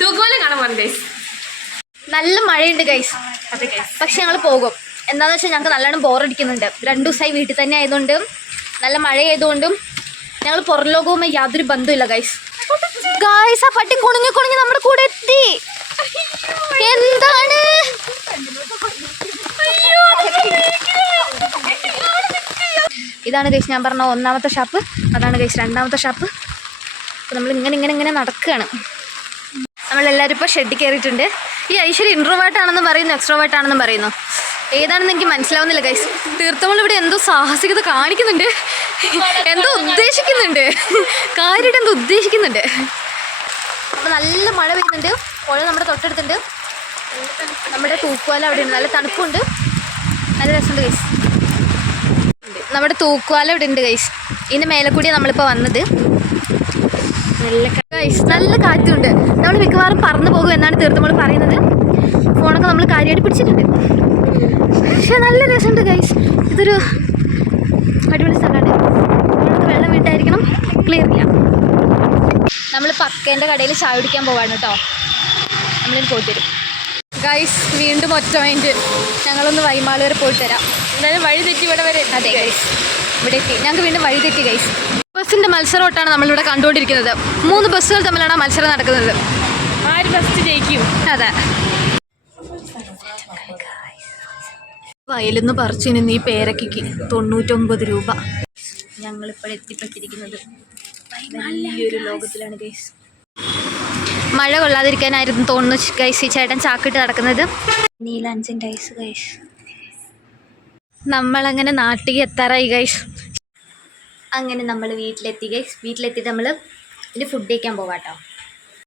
തൂക്കുപാലം കാണാൻ പോകാൻ ഗൈസ്. നല്ല മഴയുണ്ട് ഗൈസ്. പക്ഷെ ഞങ്ങൾ പോകും. എന്താണെന്ന് വെച്ചാൽ ഞങ്ങൾക്ക് നല്ലോണം ബോറടിക്കുന്നുണ്ട്. 2 ദിവസമായി വീട്ടിൽ തന്നെ ആയതുകൊണ്ട്, നല്ല മഴ ആയതുകൊണ്ടും ഞങ്ങൾ പുറം ലോകവുമായി യാതൊരു ബന്ധമില്ല ഗൈസ്. ഗൈസ്, ആ പട്ടി കുണിഞ്ഞു കുണിഞ്ഞ് നമ്മുടെ കൂടെ എത്തി. എന്താണ് ഇതാണ് ഗൈസ് ഞാൻ പറഞ്ഞ 1ാമത്തെ ഷാപ്പ്. അതാണ് ഗൈസ് 2ാമത്തെ ഷാപ്പ്. അപ്പോൾ നമ്മൾ ഇങ്ങനെ നടക്കുകയാണ്. നമ്മളെല്ലാവരും ഇപ്പോൾ ഷെഡിൽ കയറിയിട്ടുണ്ട്. ഈ ഐശ്വര്യ ഇൻട്രോവേർട്ടാണെന്ന് പറയുന്നു, എക്സ്ട്രോവേർട്ടാണെന്നും പറയുന്നു. ഏതാണെന്ന് എനിക്ക് മനസ്സിലാവുന്നില്ല ഗൈസ്. തീർത്തമോൾ ഇവിടെ എന്തോ സാഹസികത കാണിക്കുന്നുണ്ട്, എന്തോ ഉദ്ദേശിക്കുന്നുണ്ട്, കാര്യമായിട്ട് എന്തോ ഉദ്ദേശിക്കുന്നുണ്ട്. അപ്പോൾ നല്ല മഴ പെയ്യുന്നുണ്ട്. പുഴ നമ്മുടെ തൊട്ടടുത്തുണ്ട്. നമ്മുടെ തൂക്കുവാല അവിടെ ഉണ്ട്. നല്ല തണുപ്പുണ്ട്, നല്ല രസമുണ്ട് ഗൈസ്. നമ്മുടെ തൂക്കുവാല ഇവിടെ ഉണ്ട് ഗൈസ്. ഇതിൻ്റെ മേലെ കൂടിയാണ് നമ്മളിപ്പോൾ വന്നത്. നല്ല കാറ്റുണ്ട്. നമ്മൾ മിക്കവാറും പറന്നു പോകും എന്നാണ് തീർത്തമോൾ പറയുന്നത്. ഫോണൊക്കെ നമ്മൾ കാര്യമായിട്ട് പിടിച്ചിട്ടുണ്ട്. പക്ഷെ നല്ല രസമുണ്ട് ഗൈസ്. ഇതൊരു അടിപൊളി സ്ഥലമാണ്. നമുക്ക് വെള്ളം വീട്ടായിരിക്കണം, ക്ലിയർ ചെയ്യാം. നമ്മൾ പക്കേൻ്റെ കടയിൽ ചായ കുടിക്കാൻ പോവാണ് കേട്ടോ. നമ്മളിത് പോയിട്ട് വരും ഗൈസ്. വീണ്ടും ഒറ്റ മൈൻഡ്. ഞങ്ങളൊന്ന് വൈമാൾ വരെ പോയിട്ട് വരാം. എന്തായാലും വഴി തെറ്റി ഇവിടെ വരെ. അതെ ഗൈസ്, ഇവിടെ എത്തി. ഞങ്ങൾക്ക് വീണ്ടും വഴി തെറ്റി ഗൈസ്. ബസ്സിൻ്റെ മത്സരമായിട്ടാണ് നമ്മളിവിടെ കണ്ടുകൊണ്ടിരിക്കുന്നത്. 3 ബസ്സുകൾ തമ്മിലാണ് ആ മത്സരം നടക്കുന്നത്. ആര് ഫസ്റ്റ് ജയിക്കും? അതെ. വയലിന്ന് പറിച്ചിന് ഈ പേരയ്ക്ക് 99 രൂപ. ഞങ്ങളിപ്പോൾ എത്തിപ്പെട്ടിരിക്കുന്നത് വലിയൊരു ലോകത്തിലാണ് ഗൈസ്. മഴ കൊള്ളാതിരിക്കാനായിരുന്നു തോന്നുന്നു ഗൈസ് ഈ ചേട്ടൻ ചാക്കിട്ട് നടക്കുന്നത്. നീലാഞ്ചിൻ്റെ ഐസ് ഗൈസ്. നമ്മളങ്ങനെ നാട്ടിൽ എത്താറായി ഗൈസ്. അങ്ങനെ നമ്മൾ വീട്ടിലെത്തി ഗൈസ്. വീട്ടിലെത്തിയിട്ട് നമ്മൾ ഇനി ഫുഡ് കഴിക്കാൻ പോകാം കേട്ടോ.